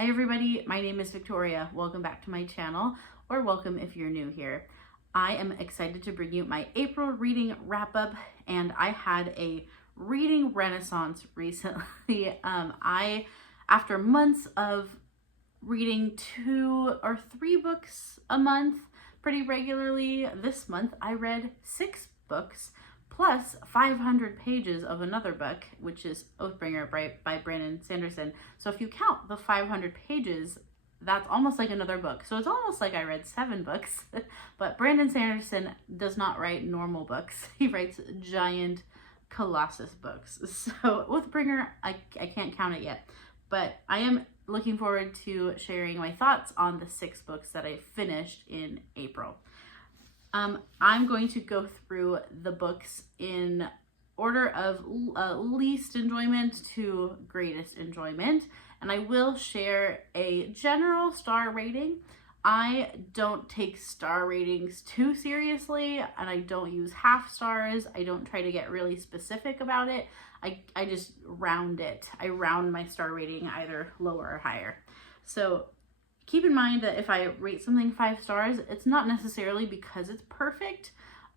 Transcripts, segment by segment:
Hi everybody, my name is Victoria. Welcome back to my channel, or welcome if you're new here. I am excited to bring you my April reading wrap up, and I had a reading renaissance recently. After months of reading 2 or 3 books a month pretty regularly, this month I read 6 books plus 500 pages of another book, which is Oathbringer by Brandon Sanderson. So if you count the 500 pages, that's almost like another book. So it's almost like I read 7 books, but Brandon Sanderson does not write normal books. He writes giant colossus books. So Oathbringer, I can't count it yet, but I am looking forward to sharing my thoughts on the 6 books that I finished in April. I'm going to go through the books in order of least enjoyment to greatest enjoyment, and I will share a general star rating. I don't take star ratings too seriously, and I don't use half stars. I don't try to get really specific about it. I just round it. I round my star rating either lower or higher. So keep in mind that if I rate something 5 stars, it's not necessarily because it's perfect,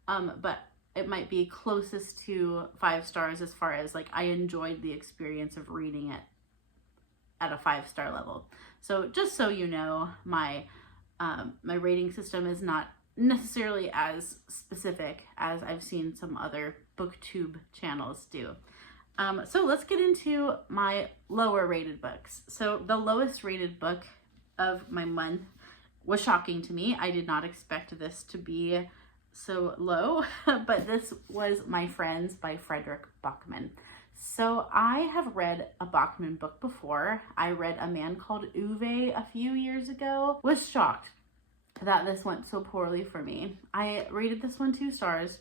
but it might be closest to 5 stars as far as like I enjoyed the experience of reading it at a 5-star level. So just so you know, my rating system is not necessarily as specific as I've seen some other booktube channels do. So let's get into my lower rated books. So the lowest rated book of my month was shocking to me. I did not expect this to be so low, but this was My Friends by Fredrik Backman. So I have read a Backman book before. I read A Man Called Uwe a few years ago. Was shocked that this went so poorly for me. I rated this one 2 stars.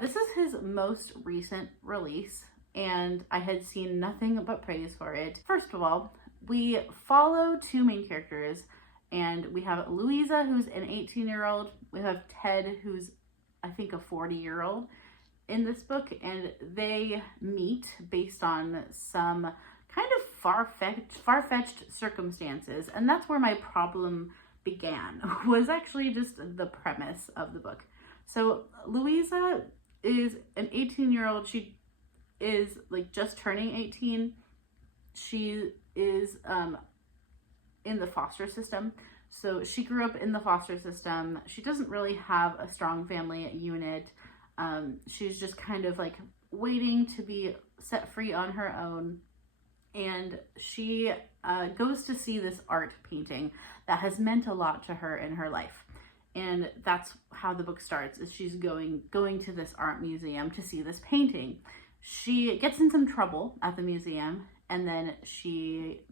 This is his most recent release, and I had seen nothing but praise for it. First of all, we follow 2 main characters, and we have Louisa, who's an 18-year-old. We have Ted, who's I think a 40-year-old in this book, and they meet based on some kind of far-fetched circumstances, and that's where my problem began, was actually just the premise of the book. So Louisa is an 18-year-old. She is like just turning 18. She is in the foster system. So she grew up in the foster system. She doesn't really have a strong family unit. She's just kind of like waiting to be set free on her own. And she goes to see this art painting that has meant a lot to her in her life. And that's how the book starts, is she's going to this art museum to see this painting. She gets in some trouble at the museum, and then she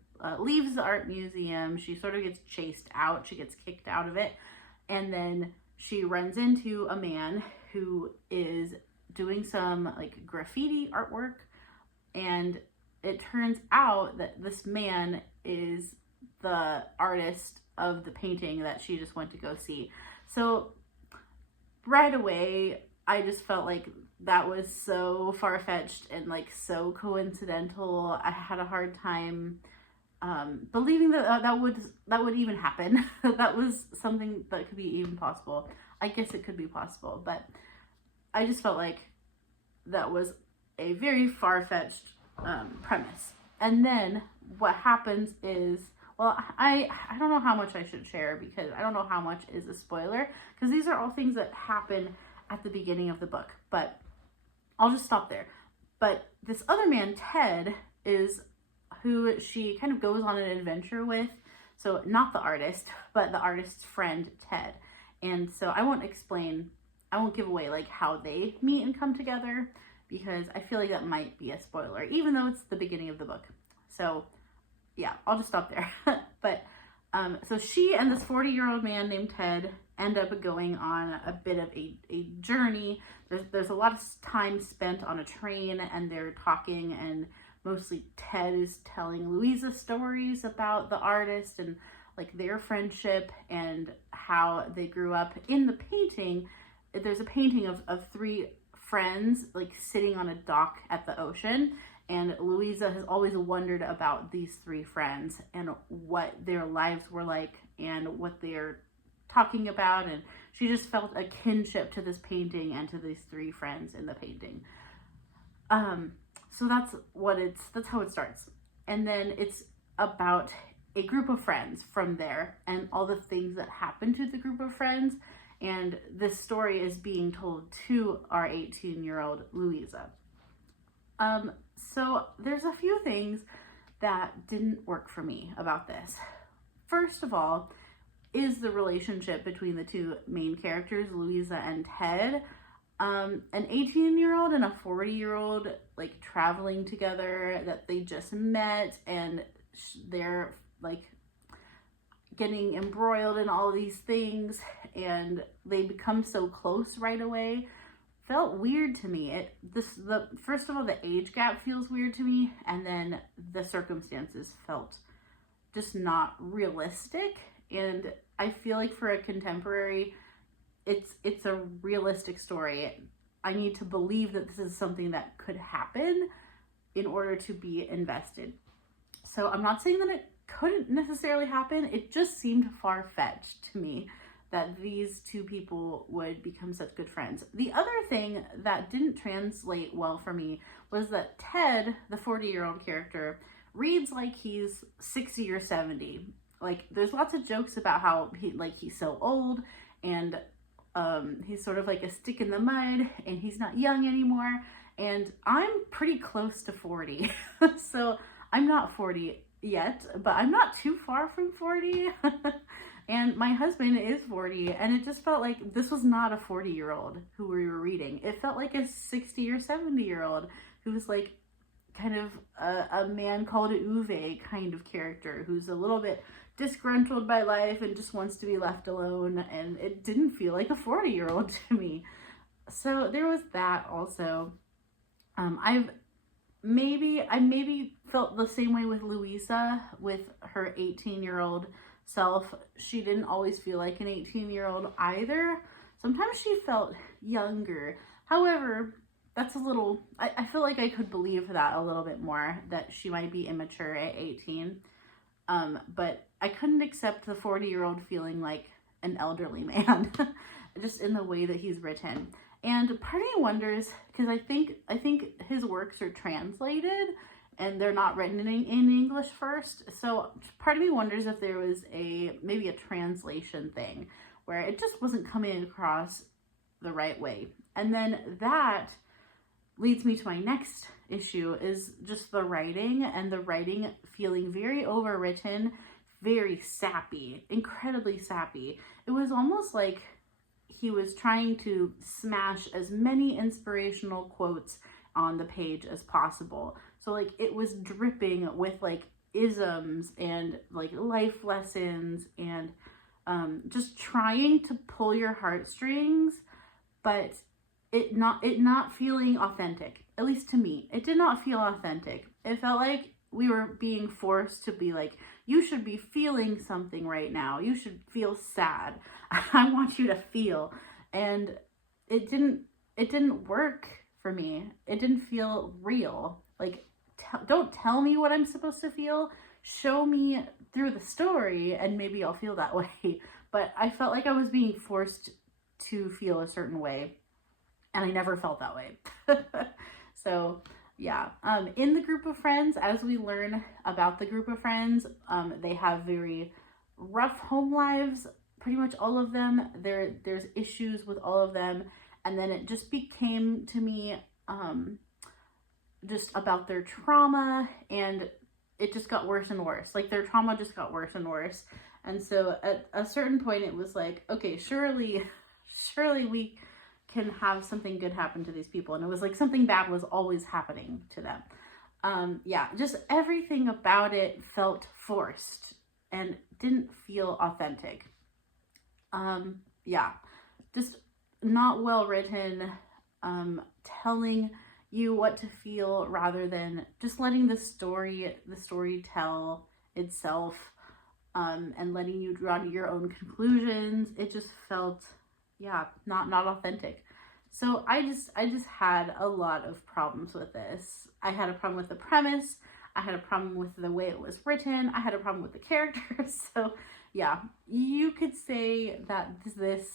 leaves the art museum. She sort of gets chased out. She gets kicked out of it. And then she runs into a man who is doing some like graffiti artwork. And it turns out that this man is the artist of the painting that she just went to go see. So right away, I just felt like that was so far-fetched and like so coincidental. I had a hard time believing that that would even happen. That was something that could be even possible. I guess it could be possible, but I just felt like that was a very far-fetched premise. And then what happens is, well, I don't know how much I should share, because I don't know how much is a spoiler, because these are all things that happen at the beginning of the book, but I'll just stop there. But this other man, Ted, is who she kind of goes on an adventure with. So not the artist, but the artist's friend, Ted. And so I won't give away like how they meet and come together, because I feel like that might be a spoiler, even though it's the beginning of the book. So yeah, I'll just stop there. But so she and this 40-year-old man named Ted end up going on a bit of a journey. There's a lot of time spent on a train, and they're talking, and mostly Ted is telling Louisa stories about the artist and like their friendship and how they grew up. In the painting, there's a painting of 3 friends like sitting on a dock at the ocean, And Louisa has always wondered about these three friends and what their lives were like and what they're talking about. And she just felt a kinship to this painting and to these three friends in the painting. So that's how it starts. And then it's about a group of friends from there and all the things that happen to the group of friends. And this story is being told to our 18-year-old Louisa. So there's a few things that didn't work for me about this. First of all, is the relationship between the two main characters, Louisa and Ted. An 18-year-old and a 40-year-old like traveling together that they just met, and they're like getting embroiled in all these things, and they become so close right away. Felt weird to me. First of all, the age gap feels weird to me, and then the circumstances felt just not realistic. And I feel like for a contemporary, it's a realistic story. I need to believe that this is something that could happen in order to be invested. So I'm not saying that it couldn't necessarily happen. It just seemed far-fetched to me that these two people would become such good friends. The other thing that didn't translate well for me was that Ted, the 40-year-old character, reads like he's 60 or 70. Like, there's lots of jokes about how he's so old, and he's sort of like a stick in the mud, and he's not young anymore. And I'm pretty close to 40. So I'm not 40 yet, but I'm not too far from 40. And my husband is 40, and it just felt like this was not a 40-year-old who we were reading. It felt like a 60 or 70-year-old who was like kind of a man called Uwe kind of character who's a little bit disgruntled by life and just wants to be left alone. And it didn't feel like a 40-year-old to me. So there was that also. I maybe felt the same way with Louisa, with her 18-year-old self. She didn't always feel like an 18-year-old either. Sometimes she felt younger. However, that's a little, I feel like I could believe that a little bit more, that she might be immature at 18. But I couldn't accept the 40-year-old feeling like an elderly man, just in the way that he's written. And part of me wonders, because I think his works are translated and they're not written in English first. So part of me wonders if there was maybe a translation thing where it just wasn't coming across the right way. And then that leads me to my next issue, is just the writing, and the writing feeling very overwritten, very sappy, incredibly sappy. It was almost like he was trying to smash as many inspirational quotes on the page as possible. So like it was dripping with like isms and like life lessons, and just trying to pull your heartstrings, but it not feeling authentic. At least to me, it did not feel authentic. It felt like we were being forced to be like, you should be feeling something right now. You should feel sad. I want you to feel. And it didn't work for me. It didn't feel real. Like, don't tell me what I'm supposed to feel. Show me through the story and maybe I'll feel that way. But I felt like I was being forced to feel a certain way, and I never felt that way. So yeah, in the group of friends, as we learn about the group of friends, they have very rough home lives, pretty much all of them. There's issues with all of them. And then it just became to me just about their trauma, and it just got worse and worse. Like their trauma just got worse and worse. And so at a certain point it was like, okay, surely we can have something good happen to these people. And it was like something bad was always happening to them. Yeah, just everything about it felt forced and didn't feel authentic. Yeah, just not well written, telling you what to feel rather than just letting the story tell itself, and letting you draw your own conclusions. It just felt, yeah, not authentic. So I just had a lot of problems with this. I had a problem with the premise. I had a problem with the way it was written. I had a problem with the characters. So yeah, you could say that this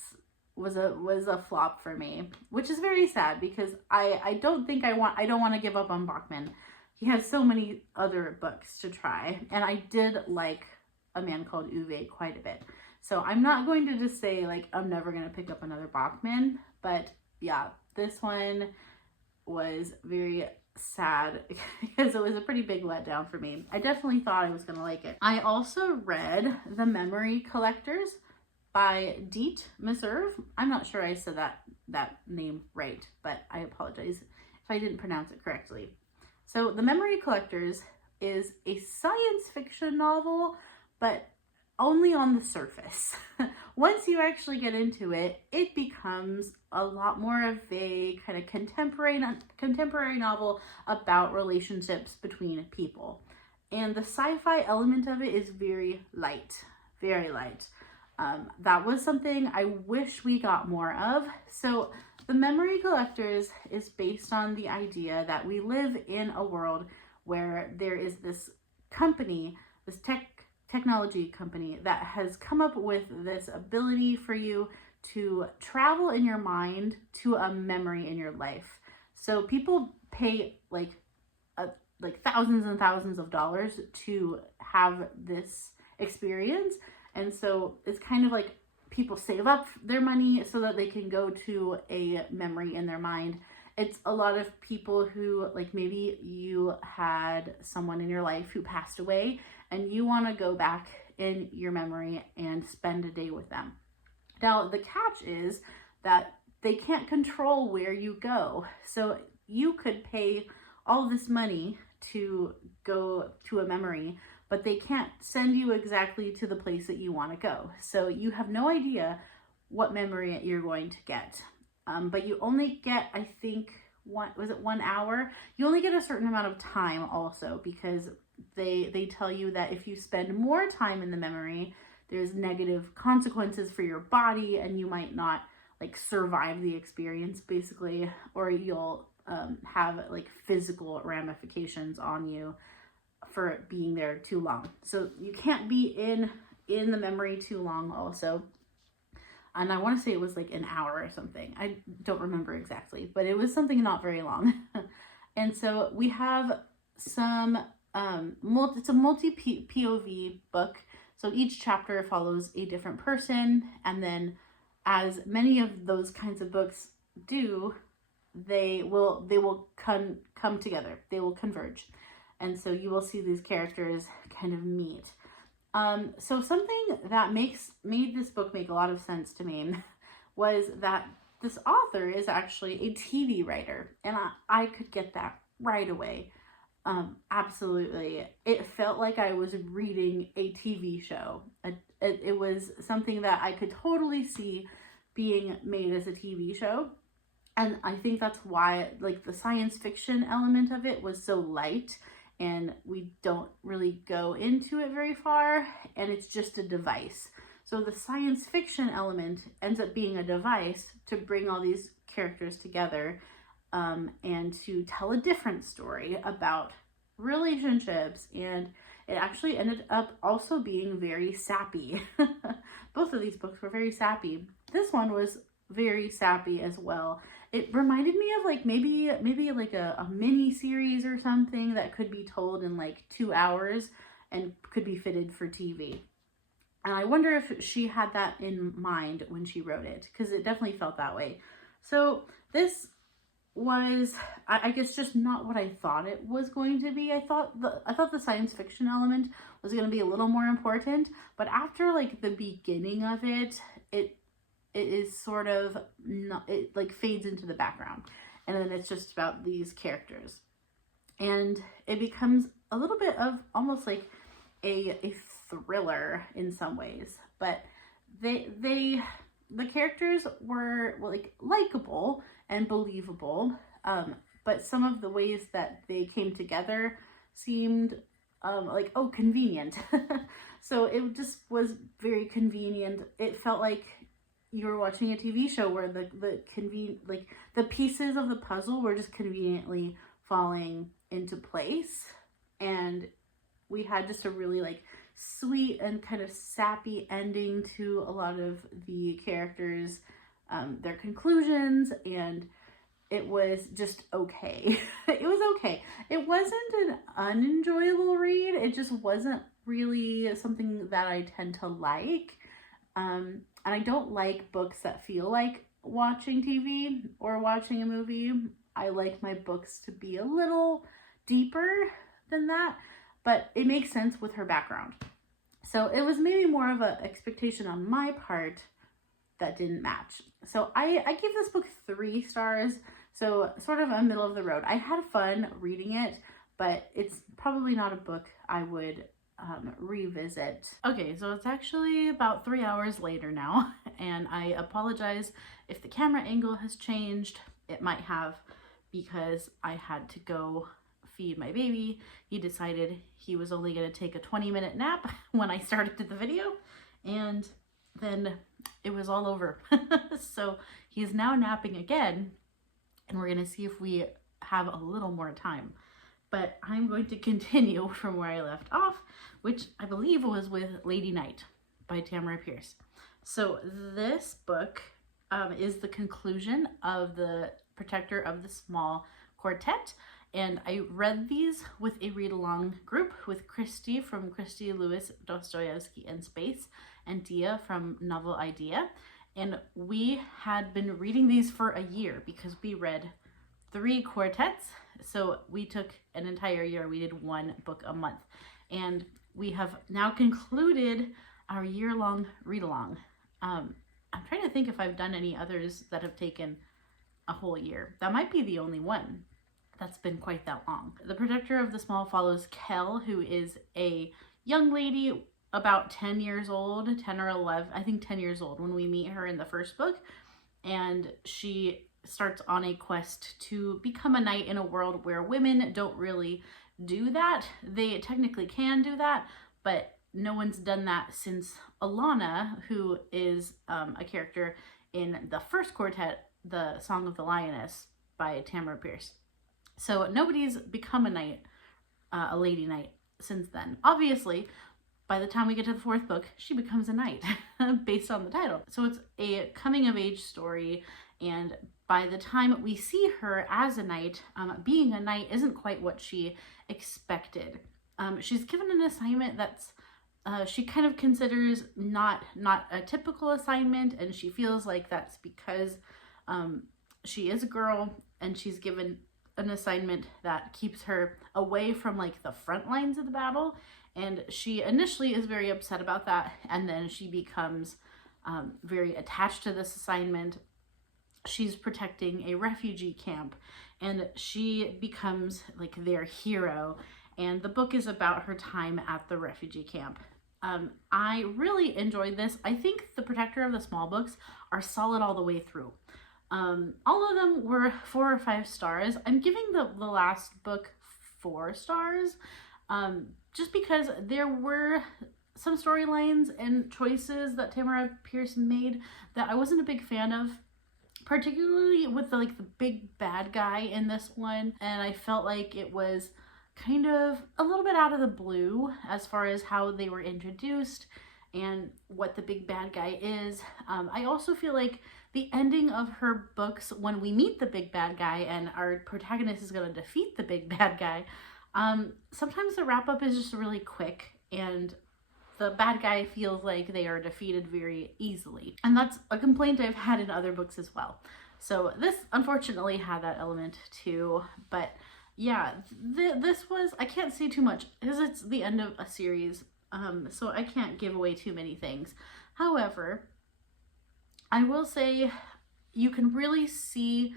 was a flop for me, which is very sad because I don't want to give up on Backman. He has so many other books to try, and I did like A Man Called Uwe quite a bit. So I'm not going to just say like I'm never going to pick up another Backman, but yeah, this one was very sad because it was a pretty big letdown for me. I definitely thought I was going to like it. I also read The Memory Collectors by Dete Meserve. I'm not sure I said that name right, but I apologize if I didn't pronounce it correctly. So The Memory Collectors is a science fiction novel, but only on the surface. Once you actually get into it, it becomes a lot more of a kind of contemporary novel about relationships between people. And the sci-fi element of it is very light, very light. That was something I wish we got more of. So The Memory Collectors is based on the idea that we live in a world where there is this company, this technology company that has come up with this ability for you to travel in your mind to a memory in your life. So people pay like thousands and thousands of dollars to have this experience. And so it's kind of like people save up their money so that they can go to a memory in their mind. It's a lot of people who, like, maybe you had someone in your life who passed away and you want to go back in your memory and spend a day with them. Now, the catch is that they can't control where you go. So you could pay all this money to go to a memory, but they can't send you exactly to the place that you want to go. So you have no idea what memory you're going to get. But you only get, I think, 1 hour? You only get a certain amount of time also, because they tell you that if you spend more time in the memory, there's negative consequences for your body and you might not like survive the experience basically, or you'll have like physical ramifications on you for being there too long. So you can't be in the memory too long also. And I want to say it was like an hour or something. I don't remember exactly, but it was something not very long. And so we have some, it's a multi-POV book. So each chapter follows a different person. And then as many of those kinds of books do, they will come together. They will converge. And so you will see these characters kind of meet. So something that made this book make a lot of sense to me was that this author is actually a TV writer, and I could get that right away. Absolutely. It felt like I was reading a TV show. It was something that I could totally see being made as a TV show. And I think that's why, like, the science fiction element of it was so light, and we don't really go into it very far, and it's just a device. So the science fiction element ends up being a device to bring all these characters together, and to tell a different story about relationships. And it actually ended up also being very sappy. Both of these books were very sappy. This one was very sappy as well. It reminded me of like maybe like a mini series or something that could be told in like 2 hours and could be fitted for TV. And I wonder if she had that in mind when she wrote it, because it definitely felt that way. So this was, I guess, just not what I thought it was going to be. I thought the science fiction element was going to be a little more important, but after like the beginning of it, it is sort of not, it like fades into the background, and then it's just about these characters, and it becomes a little bit of almost like a thriller in some ways. But the characters were like likable and believable, but some of the ways that they came together seemed like, oh, convenient. So it just was very convenient. It felt like you were watching a TV show where the pieces of the puzzle were just conveniently falling into place, and we had just a really like sweet and kind of sappy ending to a lot of the characters, their conclusions, and it was just okay. It was okay. It wasn't an unenjoyable read. It just wasn't really something that I tend to like. And I don't like books that feel like watching TV or watching a movie. I like my books to be a little deeper than that, but it makes sense with her background. So it was maybe more of an expectation on my part that didn't match. So I gave this book 3 stars, so sort of a middle of the road. I had fun reading it, but it's probably not a book I would revisit. Okay, so it's actually about 3 hours later now, and I apologize if the camera angle has changed. It might have, because I had to go feed my baby. He decided he was only going to take a 20-minute nap when I started the video, and then it was all over. So he's now napping again, and we're going to see if we have a little more time. But I'm going to continue from where I left off, which I believe was with Lady Night by Tamora Pierce. So this book is the conclusion of the Protector of the Small Quartet, and I read these with a read-along group with Christy from Christy Lewis Dostoevsky in Space and Dia from Novel Idea, and we had been reading these for a year because we read 3 quartets. So we took an entire year. We did 1 book a month, and we have now concluded our year-long read-along. I'm trying to think if I've done any others that have taken a whole year. That might be the only one that's been quite that long. The Protector of the Small follows Kel, who is a young lady about 10 years old, 10 or 11, I think 10 years old when we meet her in the first book, and she starts on a quest to become a knight in a world where women don't really do that. They technically can do that, but no one's done that since Alana, who is a character in the first quartet, The Song of the Lioness by Tamora Pierce. So nobody's become a knight, a lady knight, since then. Obviously, by the time we get to the 4th book, she becomes a knight based on the title. So it's a coming of age story, and by the time we see her as a knight, being a knight isn't quite what she expected. She's given an assignment that's she kind of considers not a typical assignment, and she feels like that's because she is a girl, and she's given an assignment that keeps her away from like the front lines of the battle, and she initially is very upset about that, and then she becomes very attached to this assignment. She's protecting a refugee camp, and she becomes like their hero, and the book is about her time at the refugee camp. I really enjoyed this. I think the Protector of the Small books are solid all the way through. All of them were 4 or 5 stars. I'm giving the last book 4 stars, just because there were some storylines and choices that Tamora Pierce made that I wasn't a big fan of, particularly with the big bad guy in this one, and I felt like it was kind of a little bit out of the blue as far as how they were introduced and what the big bad guy is. I also feel like the ending of her books, when we meet the big bad guy and our protagonist is going to defeat the big bad guy, sometimes the wrap up is just really quick, and the bad guy feels like they are defeated very easily. And that's a complaint I've had in other books as well. So this unfortunately had that element too. But yeah, this was, I can't say too much because it's the end of a series. So I can't give away too many things. However, I will say you can really see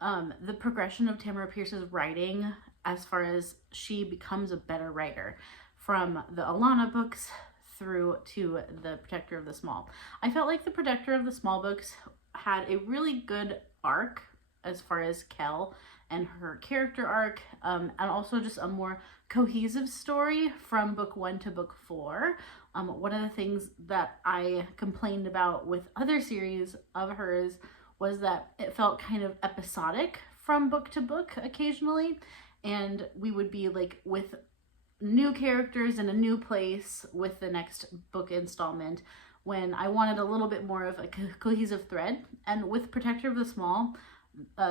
the progression of Tamora Pierce's writing as far as she becomes a better writer, from the Alana books through to the Protector of the Small. I felt like the Protector of the Small books had a really good arc as far as Kel and her character arc, and also just a more cohesive story from book 1 to book 4. One of the things that I complained about with other series of hers was that it felt kind of episodic from book to book occasionally, and we would be like with new characters in a new place with the next book installment, when I wanted a little bit more of a cohesive thread. And with Protector of the Small,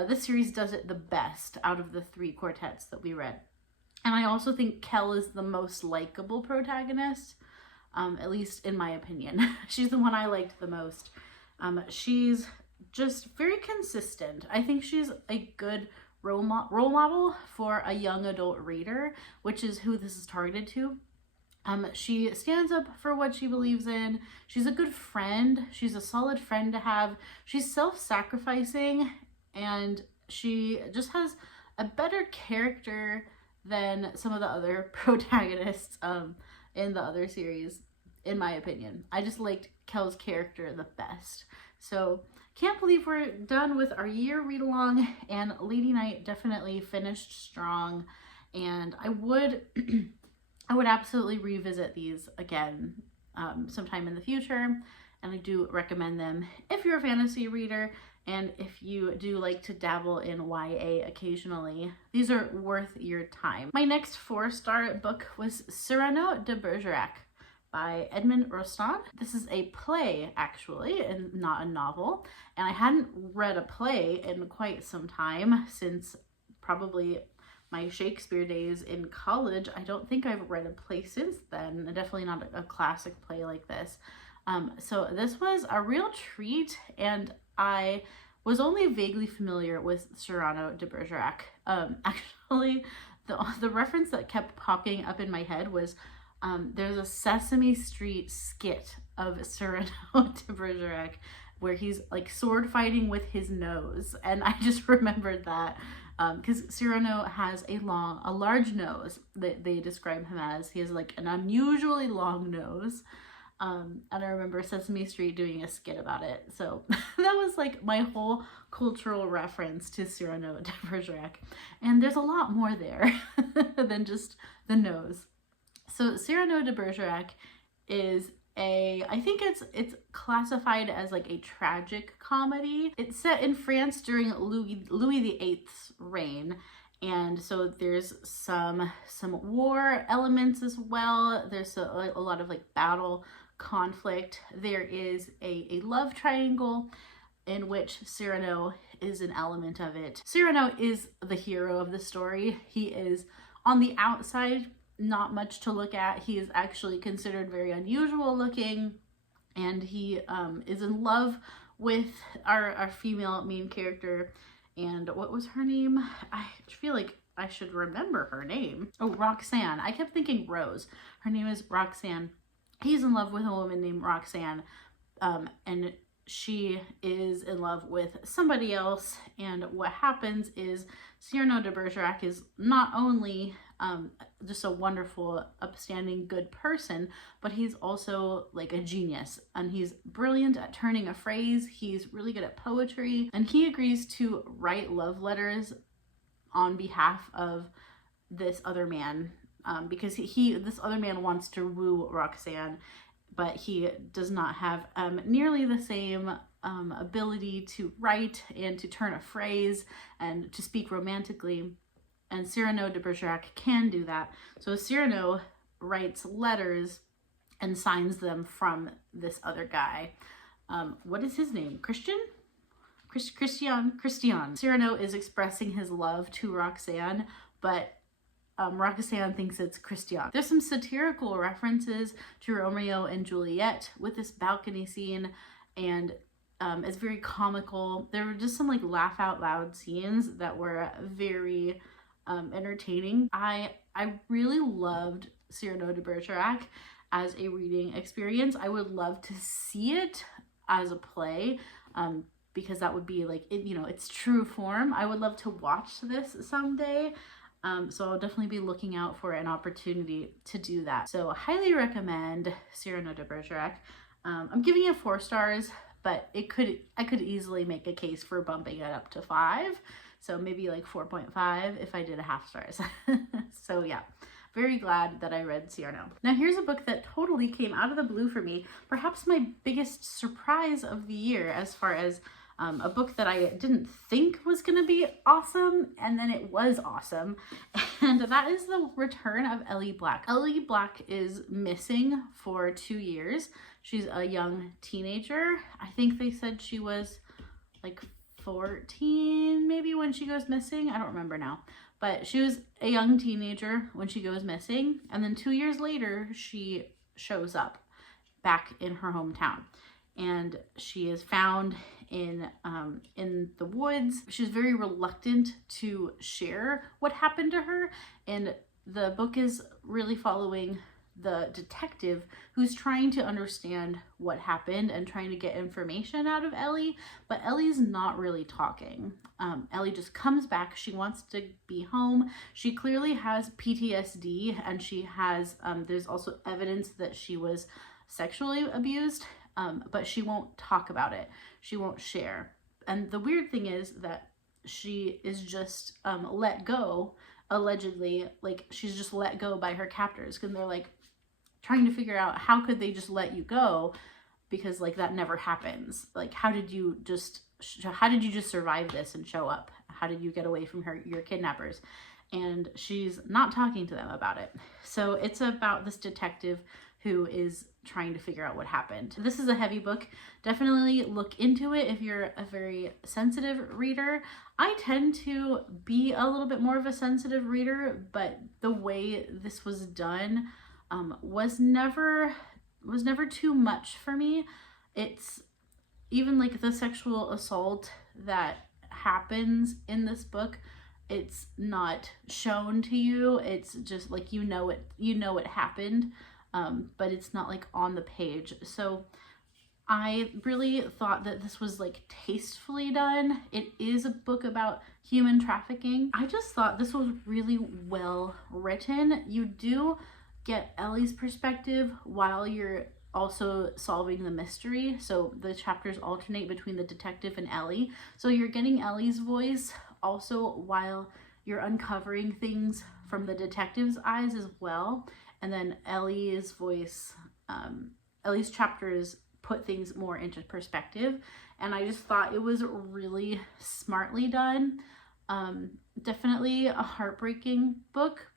this series does it the best out of the 3 quartets that we read. And I also think Kel is the most likable protagonist, at least in my opinion. She's the one I liked the most. She's just very consistent. I think she's a good role model for a young adult reader, which is who this is targeted to. She stands up for what she believes in. She's a good friend. She's a solid friend to have. She's self-sacrificing, and she just has a better character than some of the other protagonists in the other series, in my opinion. I just liked Kel's character the best. So can't believe we're done with our year read along, and Lady Night definitely finished strong, and I would absolutely revisit these again sometime in the future, and I do recommend them if you're a fantasy reader and if you do like to dabble in YA occasionally. These are worth your time. My next 4-star book was Cyrano de Bergerac by Edmund Rostand. This is a play, actually, and not a novel, and I hadn't read a play in quite some time, since probably my Shakespeare days in college. I don't think I've read a play since then, definitely not a classic play like this. So this was a real treat, and I was only vaguely familiar with Cyrano de Bergerac. Actually, the reference that kept popping up in my head was there's a Sesame Street skit of Cyrano de Bergerac where he's like sword fighting with his nose, and I just remembered that because Cyrano has a large nose that they describe him as. He has like an unusually long nose, and I remember Sesame Street doing a skit about it. So that was like my whole cultural reference to Cyrano de Bergerac, and there's a lot more there than just the nose. So Cyrano de Bergerac is I think it's classified as like a tragic comedy. It's set in France during Louis VIII's reign, and so there's some war elements as well. There's a lot of like battle conflict. There is a love triangle in which Cyrano is an element of it. Cyrano is the hero of the story. He is on the outside not much to look at. He is actually considered very unusual looking, and he is in love with our female main character. And what was her name? I feel like I should remember her name. Oh, Roxanne. I kept thinking Rose. Her name is Roxanne. He's in love with a woman named Roxanne, and she is in love with somebody else. And what happens is Cyrano de Bergerac is not only just a wonderful, upstanding, good person, but he's also like a genius, and he's brilliant at turning a phrase. He's really good at poetry, and he agrees to write love letters on behalf of this other man, because this other man wants to woo Roxanne, but he does not have nearly the same ability to write and to turn a phrase and to speak romantically. And Cyrano de Bergerac can do that. So Cyrano writes letters and signs them from this other guy. What is his name? Christian? Christian. Cyrano is expressing his love to Roxanne, but Roxanne thinks it's Christian. There's some satirical references to Romeo and Juliet with this balcony scene, and it's very comical. There were just some like laugh out loud scenes that were very entertaining. I really loved Cyrano de Bergerac as a reading experience. I would love to see it as a play, because that would be like its true form. I would love to watch this someday. So I'll definitely be looking out for an opportunity to do that. So I highly recommend Cyrano de Bergerac. I'm giving it 4 stars, but I could easily make a case for bumping it up to 5. So maybe like 4.5 if I did a half stars. So yeah, very glad that I read Cyrano. Now here's a book that totally came out of the blue for me. Perhaps my biggest surprise of the year, as far as a book that I didn't think was going to be awesome, and then it was awesome. And that is the return of Ellie Black. Ellie Black is missing for 2 years. She's a young teenager. I think they said she was like 14 maybe when she goes missing. I don't remember now. But she was a young teenager when she goes missing. And then 2 years later, she shows up back in her hometown. And she is found in the woods. She's very reluctant to share what happened to her, and the book is really following the detective who's trying to understand what happened and trying to get information out of Ellie, but Ellie's not really talking. Ellie just comes back. She wants to be home. She clearly has PTSD, and she has there's also evidence that she was sexually abused. But she won't talk about it. She won't share. And the weird thing is that she is just let go, allegedly. Like, she's just let go by her captors, because they're like trying to figure out how could they just let you go, because like that never happens. Like, how did you just survive this and show up? How did you get away from your kidnappers? And she's not talking to them about it. So it's about this detective who is trying to figure out what happened. This is a heavy book. Definitely look into it if you're a very sensitive reader. I tend to be a little bit more of a sensitive reader, but the way this was done was never too much for me. It's even like the sexual assault that happens in this book, it's not shown to you. It's just like, you know it happened. But it's not like on the page. So I really thought that this was like tastefully done. It is a book about human trafficking. I just thought this was really well written. You do get Ellie's perspective while you're also solving the mystery. So the chapters alternate between the detective and Ellie. So you're getting Ellie's voice also while you're uncovering things from the detective's eyes as well. And then Ellie's voice, Ellie's chapters put things more into perspective. And I just thought it was really smartly done. Definitely a heartbreaking book,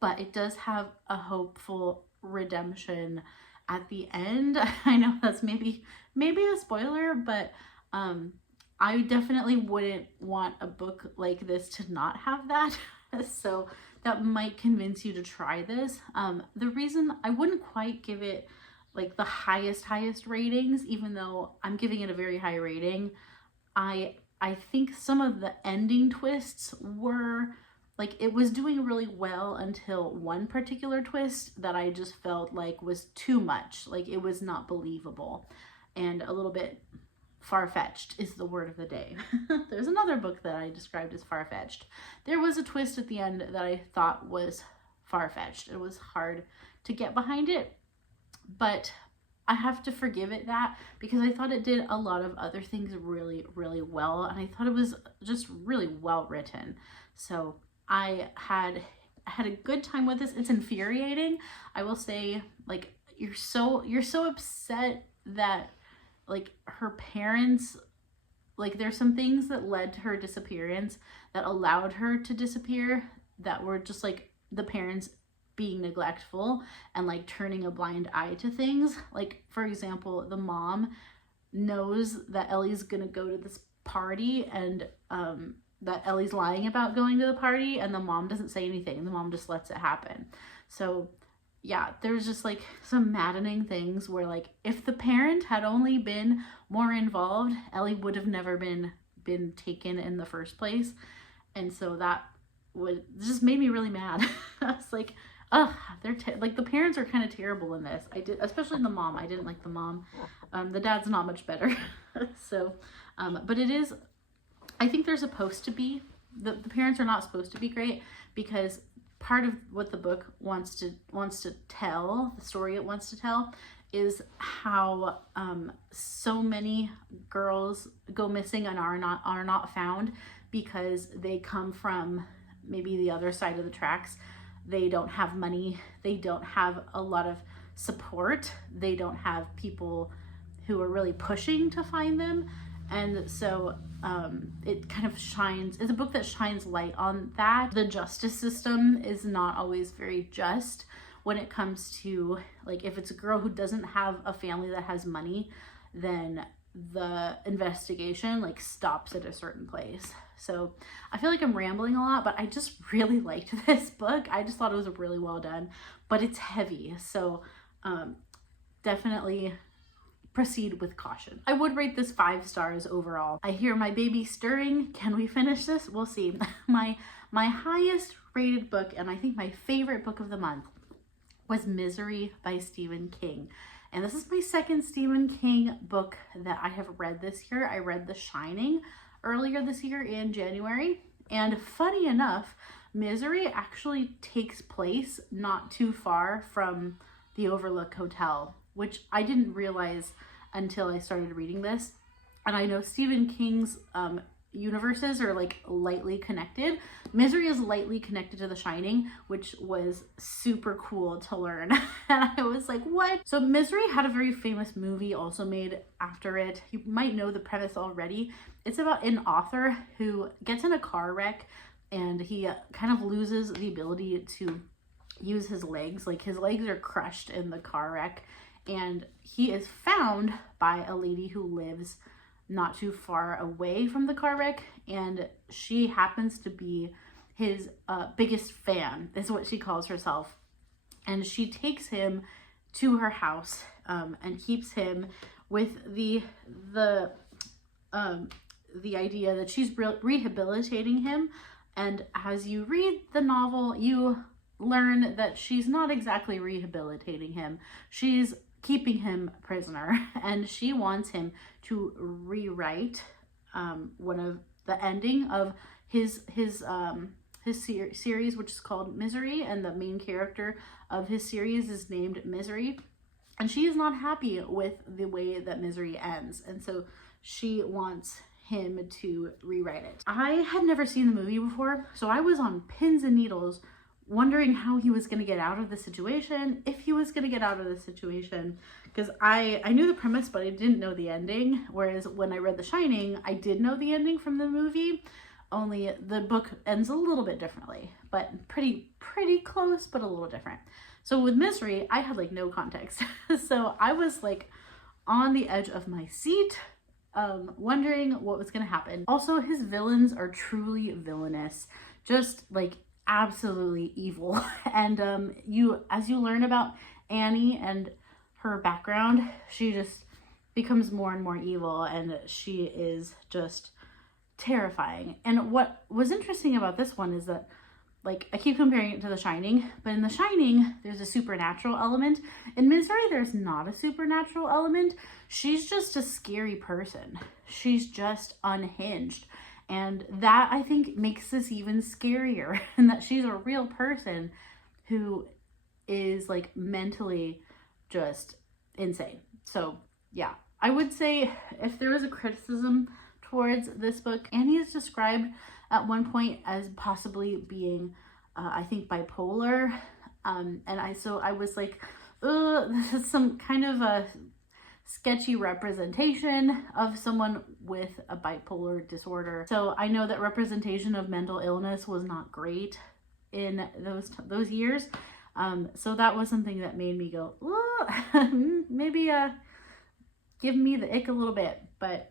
but it does have a hopeful redemption at the end. I know that's maybe a spoiler, but I definitely wouldn't want a book like this to not have that. So that might convince you to try this. The reason I wouldn't quite give it like the highest ratings, even though I'm giving it a very high rating, I think some of the ending twists were like, it was doing really well until one particular twist that I just felt like was too much. Like, it was not believable and a little bit far-fetched is the word of the day. There's another book that I described as far-fetched. There was a twist at the end that I thought was far-fetched. It was hard to get behind it, but I have to forgive it that, because I thought it did a lot of other things really, really well, and I thought it was just really well written. So I had a good time with this. It's infuriating. I will say, like, you're so upset that like her parents, like there's some things that led to her disappearance that allowed her to disappear that were just like the parents being neglectful and like turning a blind eye to things. Like, for example, the mom knows that Ellie's gonna go to this party, and that Ellie's lying about going to the party, and the mom doesn't say anything. The mom just lets it happen. So yeah, there's just like some maddening things where like if the parent had only been more involved, Ellie would have never been taken in the first place. And so that just made me really mad. I was like, oh, they're like, the parents are kind of terrible in this. Especially the mom. I didn't like the mom. The dad's not much better. So, but it is, I think they're supposed to be, the parents are not supposed to be great, because part of what the book wants to tell, the story it wants to tell, is how so many girls go missing and are not found because they come from maybe the other side of the tracks. They don't have money. They don't have a lot of support. They don't have people who are really pushing to find them. And so it kind of shines, it's a book that shines light on that. The justice system is not always very just when it comes to, like, if it's a girl who doesn't have a family that has money, then the investigation like stops at a certain place. So I feel like I'm rambling a lot, but I just really liked this book. I just thought it was really well done, but it's heavy. So definitely proceed with caution. I would rate this 5 stars overall. I hear my baby stirring. Can we finish this? We'll see. My highest rated book, and I think my favorite book of the month, was Misery by Stephen King. And this is my second Stephen King book that I have read this year. I read The Shining earlier this year in January. And funny enough, Misery actually takes place not too far from the Overlook Hotel, which I didn't realize until I started reading this. And I know Stephen King's universes are like lightly connected. Misery is lightly connected to The Shining, which was super cool to learn. And I was like, what? So Misery had a very famous movie also made after it. You might know the premise already. It's about an author who gets in a car wreck and he kind of loses the ability to use his legs. Like, his legs are crushed in the car wreck, and he is found by a lady who lives not too far away from the car wreck, and she happens to be his biggest fan, is what she calls herself. And she takes him to her house and keeps him with the idea that she's rehabilitating him. And as you read the novel, you learn that she's not exactly rehabilitating him. She's keeping him prisoner, and she wants him to rewrite one of the ending of his series, which is called Misery, and the main character of his series is named Misery, and she is not happy with the way that Misery ends, and so she wants him to rewrite it. I had never seen the movie before, so I was on pins and needles wondering how he was going to get out of the situation, if he was going to get out of the situation, because I knew the premise, but I didn't know the ending, whereas when I read The Shining, I did know the ending from the movie, only the book ends a little bit differently, but pretty close, but a little different. So with Misery, I had like no context, so I was like on the edge of my seat, wondering what was going to happen. Also, his villains are truly villainous, just like absolutely evil. And as you learn about Annie and her background, she just becomes more and more evil, and she is just terrifying. And what was interesting about this one is that, like, I keep comparing it to The Shining, but in The Shining, there's a supernatural element. In Misery, there's not a supernatural element. She's just a scary person. She's just unhinged. And that, I think, makes this even scarier, and that she's a real person who is, like, mentally just insane. So, yeah. I would say if there was a criticism towards this book, Annie is described at one point as possibly being, I think, bipolar. And I was like, this is some kind of a sketchy representation of someone with a bipolar disorder. So I know that representation of mental illness was not great in those years. So that was something that made me go, maybe give me the ick a little bit. But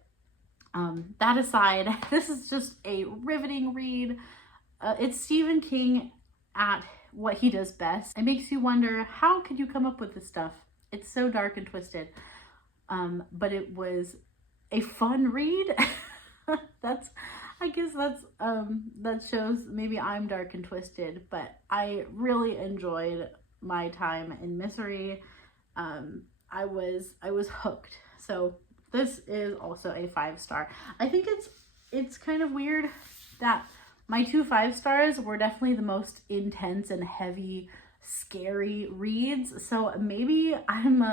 that aside, this is just a riveting read. It's Stephen King at what he does best. It makes you wonder, how could you come up with this stuff? It's so dark and twisted. But it was a fun read. I guess that shows maybe I'm dark and twisted, but I really enjoyed my time in Misery. I was hooked. So this is also a 5-star. I think it's kind of weird that my 2 5 stars were definitely the most intense and heavy, scary reads. So maybe I'm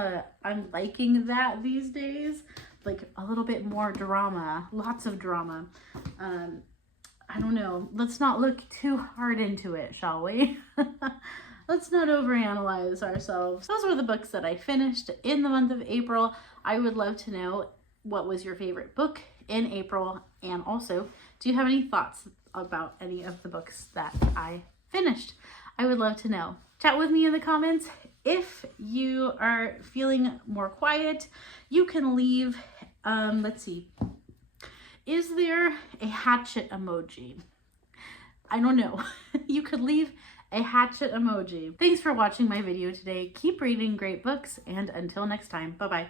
liking that these days, like a little bit more drama, lots of drama. I don't know, let's not look too hard into it, shall we? Let's not overanalyze ourselves. Those were the books that I finished in the month of April. I would love to know what was your favorite book in April, and also, do you have any thoughts about any of the books that I finished? I would love to know. Chat with me in the comments. If you are feeling more quiet, you can leave, let's see, is there a hatchet emoji? I don't know. You could leave a hatchet emoji. Thanks for watching my video today. Keep reading great books, and until next time, bye-bye.